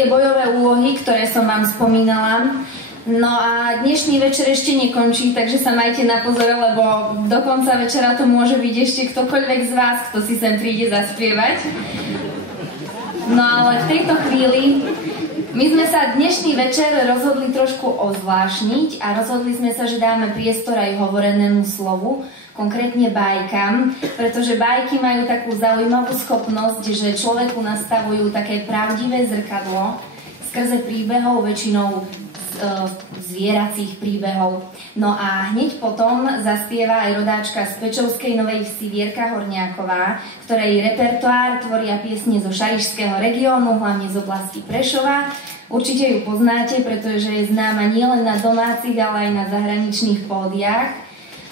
tie bojové úlohy, ktoré som vám spomínala. No a dnešný večer ešte nekončí, takže sa majte na pozor, lebo do konca večera to môže byť ešte ktokoľvek z vás, kto si sem príde zaspievať. No ale v tejto chvíli my sme sa dnešný večer rozhodli trošku ozvláštniť a rozhodli sme sa, že dáme priestor aj hovorenému slovu, konkrétne bajkám, pretože bajky majú takú zaujímavú schopnosť, že človeku nastavujú také pravdivé zrkadlo skrze príbehov, väčšinou zvieracích príbehov. No a hneď potom zaspieva aj rodáčka z Pečovskej Novej Vsi Vierka Horniáková, ktorej repertoár tvoria piesne zo šarišského regiónu, hlavne z oblasti Prešova. Určite ju poznáte, pretože je známa nielen na domácich, ale aj na zahraničných pódiách.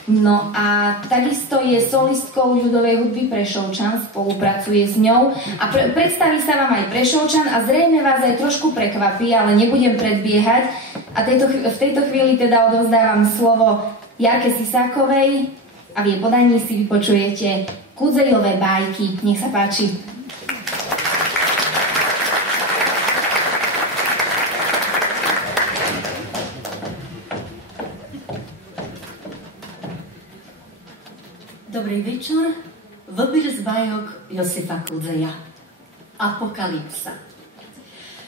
No a takisto je solistkou ľudovej hudby Prešovčan, spolupracuje s ňou a predstaví sa vám aj Prešovčan a zrejme vás aj trošku prekvapí, ale nebudem predbiehať. A v tejto chvíli teda odovzdávam slovo Jarke Sisákovej a v jej podaní si vypočujete Kudzejové bajky. Nech sa páči. Dobrý večer, výber z bajok Josifa Kudzeja. Apokalypsa.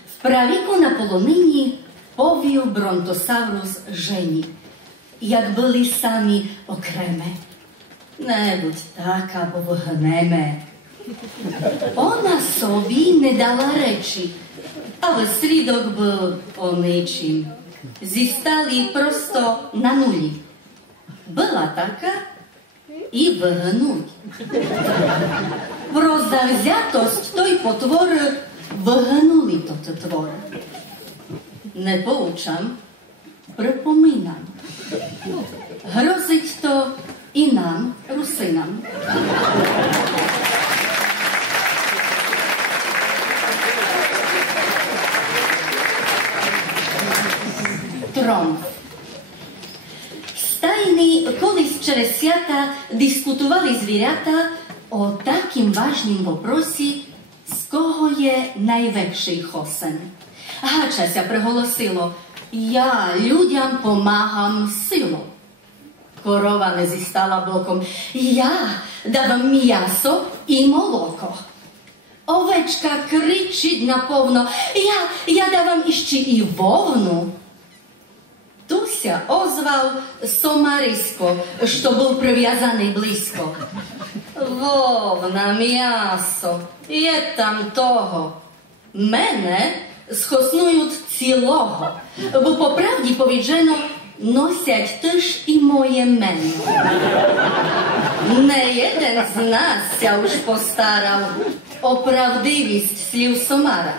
V pravíku na polonini powił Brontosaurus ženi, jak byli sami okreme. Nebuď taká, bo vhneme. Ona sobie nie dala reči, ale sridok byl o ničim. Zistali prosto na nuli. Byla taká, i вигнуть. Про завзятость той потвори вигнули тот твор. Не поучам, припоминам. Грозить то і нам, русинам. Тромф. Stajni колись через свята дискутували звірята о таким важнім вопросі, з кого є найвекший хосен. Гачася приголосило: я людям помагам силу. Корова не зістала боком: я давам м'ясо і молоко. Овечка кричить наповно: я давам іще і вовну. Туся озвал Somarisko, što byl прив'язаний близько. Вовна, м'ясо, є там того. Мене схоснують цілого, бо по правді повіджено носять теж і моє мено. Не jeden з нас ся уж постарав о правдивість слів Сомара.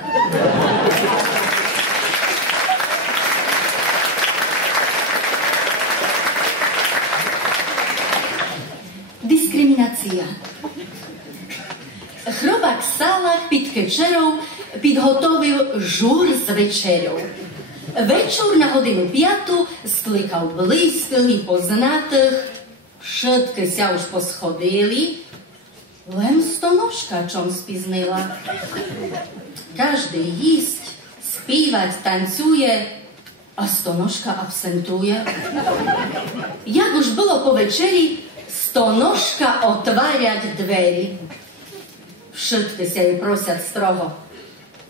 Дискримінація. Хробак Салах під кечерою підготовив жур з вечерю. Вечір на годину 5 скликав близьких і познатих. Všetky ся уж посходили, лем Стоножка чом спізнила. Każdy їсть, співать, танцює, а Стоножка абсентує. Як уж було по вечері, Стоножка отварять двері. Všetky ся їй просять строго: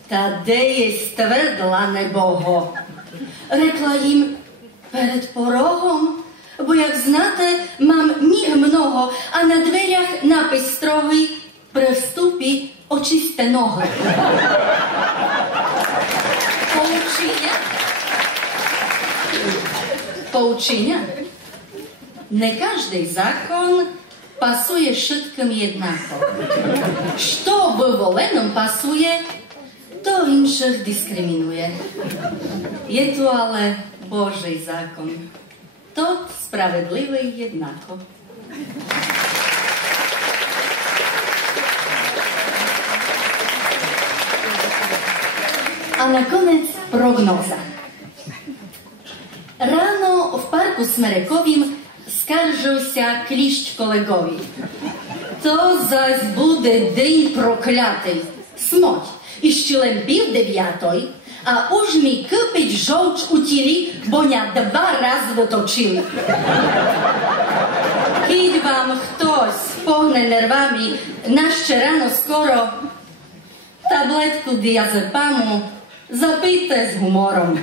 та де єсть твердла небого? Рекла їм: перед порогом, бо, як знате, мам ніг много, а на дверях напис строгий: при вступі очисте ноги. Poučenia? Не każdy закон pasuje wszystkim jednako. Що виволеним pasuje, to інших дискримінує. Є tu ale Bożий закон. To sprawiedliwy jednako. A na koniec prognoza. Rano w parku Smerekowim skarżyłся kliszcz kolegowi. To zaś буде день проклятий. Смодь, і щілем 8:30 a už mi kúpiť žouč utili, bo ňa 2 raz dotočili. Keď vám ktoś pohne nervami, našte ráno skoro, tabletku diazepamu zapijte s humorom.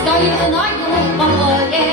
Stojí hnojů po vodě.